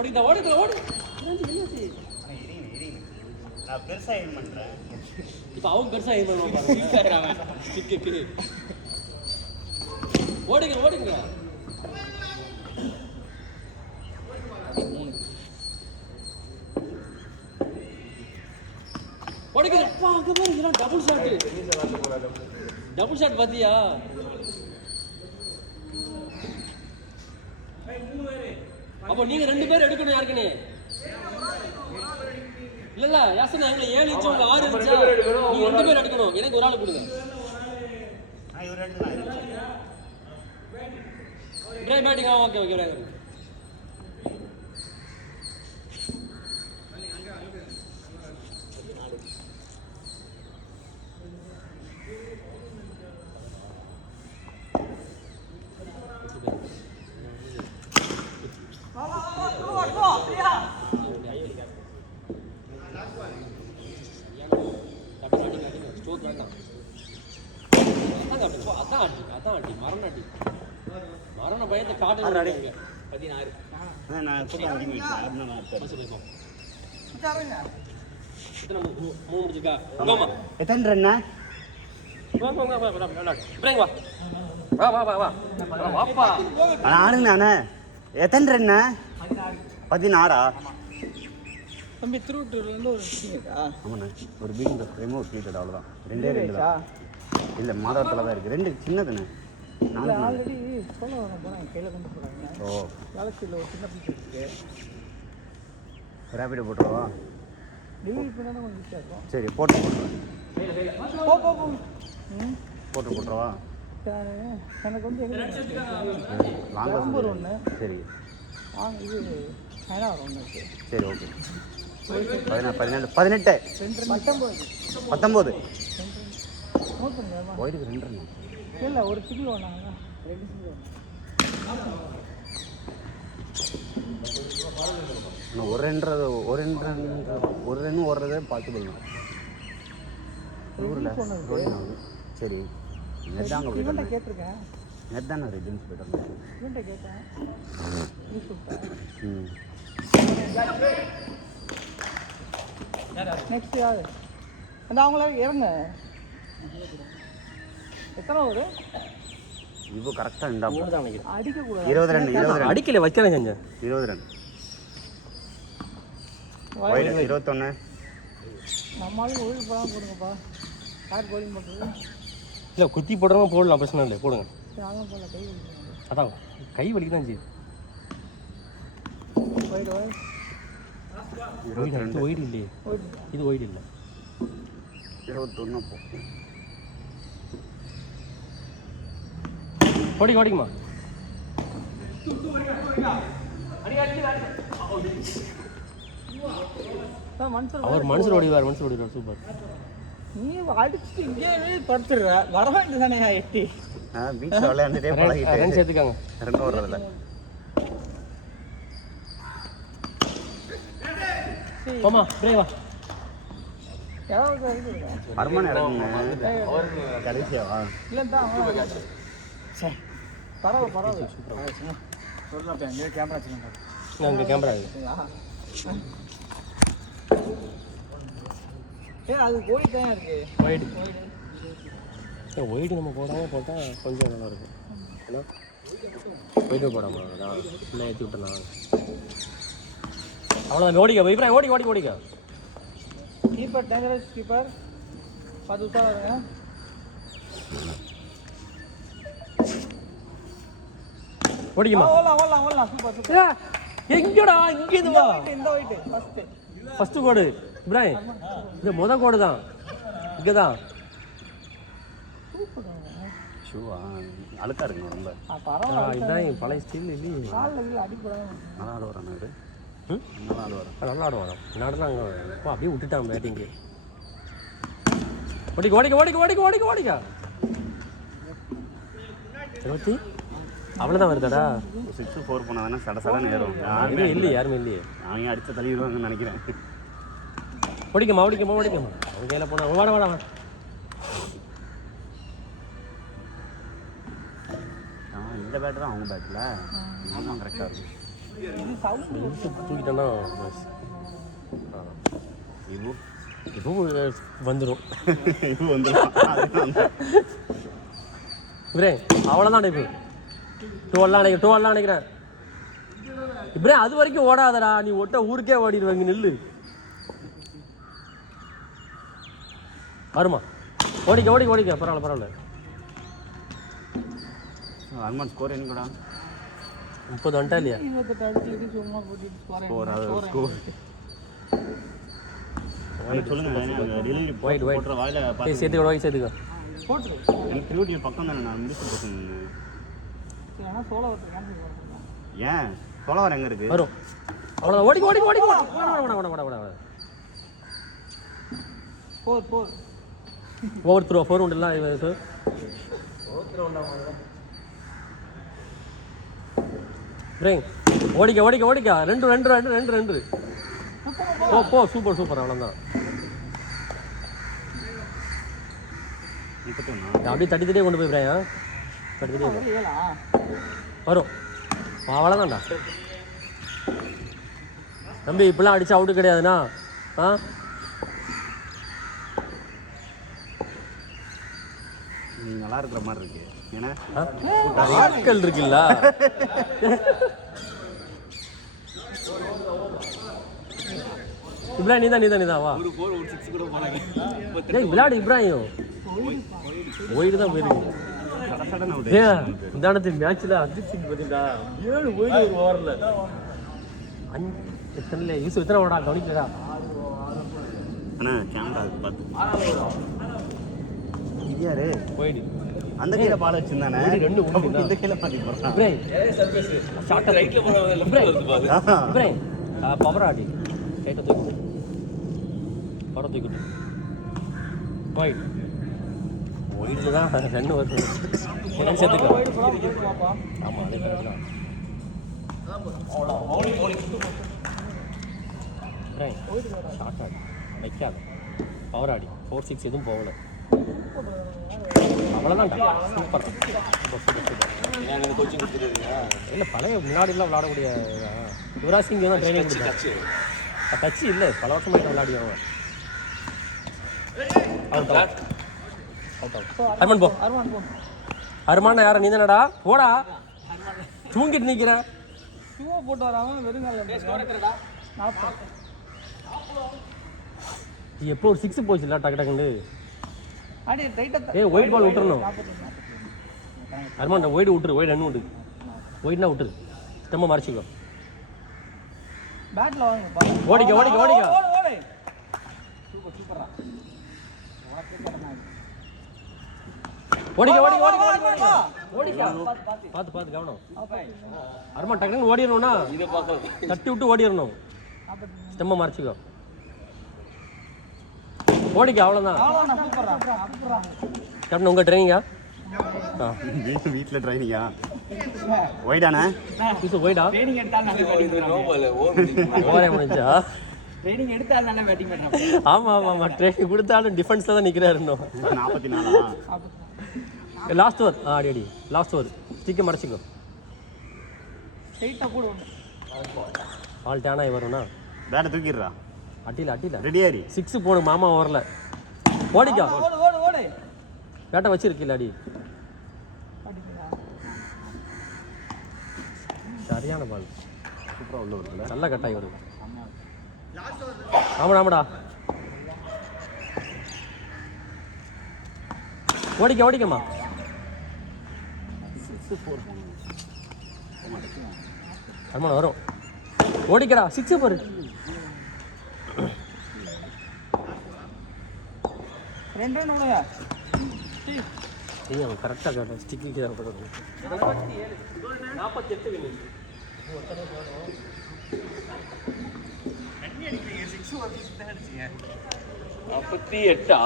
ஓடிடா ஓடிடா ஓடு. நான் பெருசா எய்ம் பண்றேன். இப்போ அவன் பெருசா எய்ம் பண்ணுவான். ஸ்டிக்கு ஓடுங்க ஓடுங்க. ஓடுங்க. அப்பா அங்க பாரு இதெல்லாம் டபுள் ஷாட். டபுள் ஷாட் பாத்தியா? அப்போ நீங்க 2 பேர் எடுக்கணும் யாருக்குனே. இல்ல யாசனா எங்க 7 இன்ச் உங்க 6 இன்ச் நீங்க 2 பேர் எடுக்கணும். எனக்கு ஒரு ஆள் கொடுங்க. நான் இவர எடுத்துறேன். Ibrahim batting okay Ibrahim. மரண பயத்தை காட்டு 16. நான் சொல்றேன் முடிச்சுக்கா. எத்தனை ரன்னா? ஆடுங்கண்ணா. எத்தனை ரன்னா? 16. தம்பி திருவட்டூர்லேருந்து ஒரு ஆமாண்ணா. ஒரு பீடிங் ஒரு பீரியட் அவ்வளோதான். 2 தான். இல்லை மாதவரத்தில் தான் இருக்குது. 2 சின்னதுண்ணே. ஆல்ரெடி சொல்ல போகிறேன் கையில் கொண்டு போகிறாங்க. ஓ வேலைக்கு ஒரு சின்ன பீஸ் இருக்குது. ரேபிடோ போட்டுருவா. டெலிவரி பண்ணால் கொஞ்சம் ஈஸியாக இருக்கும். சரி போட்டு போட்டுருவேன். போட்டு போட்டுருவா. எனக்கு வந்து லாங் ஒன்று. சரி இது சைனாவர் ஒன்று இருக்குது. சரி ஓகே. 17 18 19 நோட் பண்ணுங்க. ஒயிட்டுக்கு 2 ரன். இல்லை ஒரு சிங்கிள் ஒன்றாங்க. 2 சிங்கிள் ஒரு ரன் ஓடுறதே பாசிபிள் தான். சரி நெட்டாங்க கேட்டிருக்கேன். நெட் தானே ரிட்டர்ன்ஸ் போய்ட்டு இவன்ட்ட கேட்டேன். நெக்ஸ்ட் யாரு அந்த அவங்கள இறங்க எத்தனை ஒரு இப்போ கரெக்டாக இருந்தா அடிக்கக்கூடாது. 20 ரன் அடிக்கல வைக்கல செஞ்சேன். 20 ரன் 21. நம்மளும் ஓய்வு போடாமல் போடுங்கப்பா. யார் போலிங் பண்ணுறது? இல்லை குத்தி போடுறவங்க போடலாம், பிரச்சனை இல்லை, போடுங்க. அதான் போடல கை அதான் கை வலிக்கு தான் செய்யுது. ஒயிட் இது ஒயிட் இல்லையே, இது ஒயிட் இல்லை. 21 ஓடிக்குமா. அவர் மனுஷன் ஓடிவார், சூப்பர். நீ அடிச்சுட்டு இங்கே படுத்துடுற வர வேண்டியது தானே. எட்டி பீச் விளையாண்டுட்டே பழகிட்டேன். சேர்த்துக்காங்க ரெண்டும் வர்றதில்ல. போமா பிரேவா அருமான இறங்குங்க கடைசியாவா? இல்லைதான் பரவாயில்ல சொல்கிறப்ப அங்கே கேமரா வச்சுருந்தேன். அங்கே கேமரா அது ஒயிட் தான் இருக்குது. ஒயிட் நம்ம போடாமல் போட்டால் கொஞ்சம் நல்லா இருக்கும். ஏன்னா ஒயிட்டு போடாமல் அதான் இல்லை ஏற்றி விட்டுலாம். அவ்வளோதான். ஓடிக்க ஓடிக்க கீப்பர் டேஞ்சரஸ் கீப்பர் பார்த்து உட்காருங்க. ஓடிக்கமா. ஓடலாம் சூப்பர். எங்கடா இங்கேருந்து வா. இந்த ஒயிட்டு ஃபஸ்ட்டு கோடு இப்ராஹிம், இந்த மொதல் கோடு தான் இங்கே தான். ஷூவா அழுக்கா இருக்குங்க ரொம்ப. இதுதான் என் பழைய ஸ்டீல் இல்லையே. நல்லா ஆடுவாராண்ணா இது. நல்லா ஆடுவாங்க. நடனா அங்கே அப்படியே விட்டுட்டான் பேட்டிங்கு. ஓடிக்க 20 அவ்வளோதான் வருதாடா. 6-4 போனால் தானே சடசடன்னு ஏறும். யாருமே இல்லையே. அவங்க அடித்த தள்ளிடுவாங்கன்னு நினைக்கிறேன். ஓடிக்கமா அவங்க கையில் போனா வாடா இந்த பேட்டு தான் அவங்க பேட்டில். ஆமாம் கரெக்டாக இருக்கும். இது சவுண்ட் தூக்கிட்டேன்னா இப்போ இப்போ வந்துடும். இப்போ வந்துடும். இப்ரே அவ்வளோதான் இப்போ 12 நினைக்கிறேன். இப்ரே அது வரைக்கும் ஓடாதடா, நீ ஒட்ட ஊருக்கே ஓடிடுவாங்க. நெல்லு வருமா? ஓடிக்க பரவாயில்ல. அர்மான் ஸ்கோர் என்ன கூட 30 வந்துட்டா இல்லையா? 28 அடிச்சுட்டு சும்மா போட்டுட்டு ஸ்கோர் ஸ்கோர் சொல்லுங்க. டெலிவரி ஒயிட் போடுற வாயில சேர்த்துக்க. போட்டுரு. எனக்கு திருவடி பக்கம் தானே, நான் முடிச்சு போட்டேன். ஆனால் சோள வட்டு கேன்சல் பண்ணுறேன். ஏன் சோழவர் எங்கே இருக்கு? வரும் அவ்வளோதான். ஓடிக்க. போர் ஓவர் த்ரோ 4 உண்டுலாம் சார். பிரேங் ஓடிக்க. 2 போ சூப்பர் அவ்வளோதான். 31 அப்படியே தட்டித்தே கொண்டு போய் பிரேயா தட்டித்தே ஏலா வரும். அவ்வளோதான்டா தம்பி. இப்பெல்லாம் அடிச்சா அவுட்டு கிடையாதுண்ணா. நீ நல்லா இருக்கிற மாதிரி இருக்கு. ஏன்னா ஆட்கள் இருக்குல்ல. இப்ராஹிம் நீதான் வா. விளையாடு இப்ராஹிம். ஒயிடு தான் போயிருக்கு. இந்த இடத்து மேட்ச்ல அஜித் சிங் பார்த்தீங்களா 7 ஒயிடு ஒரு ஓவரில். 5 எத்தனை யூஸ் எத்தனை ஓடா கவனிக்கலடா. அண்ணா கேமரா பார்த்து இது யாரு ஒயிடு அந்த கீழே பால் வச்சிருந்தானே. 2 உண்டு. இந்த கீழே பாதி போடுறான். இப்ராஹிம் பவர் ஆடி கைட்ட தூக்கிட்டு பவர் தூக்கிட்டு ஒயிட் ஒயிட்ல தான் 2 வருது. சேர்த்துக்கலாம். ஆமாம் அதே கரெக்டாக. ஷார்ட் ஆடி வைக்காத பவர் ஆடி 4-6 எதுவும் போகல. அவ்வளோதான்டா. சூப்பர். இல்லை பழைய முன்னாடிலாம் விளாடக்கூடிய யுவராஜ் சிங் தான் ட்ரைனிங் கொடுத்தாச்சு. டச்சு இல்லை, பல வருஷமாக விளையாடி அவன். அருமான் போ. அருமான் யாரா? நீ தானடா? போடா. தூங்கிட்டு நிற்கிறேன். ஷூவை போட்டு வராமல் வெறுங்கால எப்போ ஒரு 6 போச்சுல்ல டக்குன்னு. அடி ரைட்டா. ஒயிட் பால் விட்டுறணும். அருமான் ஒயிடு விட்டுரு. ஒயிட் 2 உண்டு. ஒயிட்னா விட்டுரு. ஸ்டெம்மை மறைச்சிக்கோ. பேட்ல வாங்க. ஓடிக்க. சூப்பரா. ஓடிக்க. பார்த்து கவனம். அருமா டக்குன்னு ஓடிடணும்னா தட்டி விட்டு ஓடிடணும். ஸ்டெம்மை மறைச்சிக்கோ. ஓடிக்க. அவ்வளோதான். கேப்டன் உங்கள் ட்ரைனிங்கா? வீட்டில் ட்ரைனிங்கா? ஒயிடாண்ணே? ஒயிடா? ஓவரே முடிஞ்சா? ஆமாம். ட்ரைனிங் கொடுத்தாலும் டிஃபென்ஸில் தான் நிற்கிறாரு இன்னும். 44 லாஸ்ட் ஓவர். அடி லாஸ்ட் ஓவர். ஸ்டிக்கை மறைச்சிக்கோ. ஆல் டேனாக வரும்ண்ணா. பேட்டை தூக்கிடுறா. அட்டியில் ரெடியாரி 6 போடு மாமா ஓவரில். ஓடிக்கா. பேட்டை வச்சிருக்கீல்ல அடி. சரியான பால். சூப்பராக உள்ள வரும்ல. நல்ல கட்டாய் வருது. ஆமாடா. ஓடிக்கம்மா. 6-4 அருமான் வரும். ஓடிக்கடா. 6 போரு. அவன் கரெக்டாக கேட்டான். ஸ்டிக்கு 48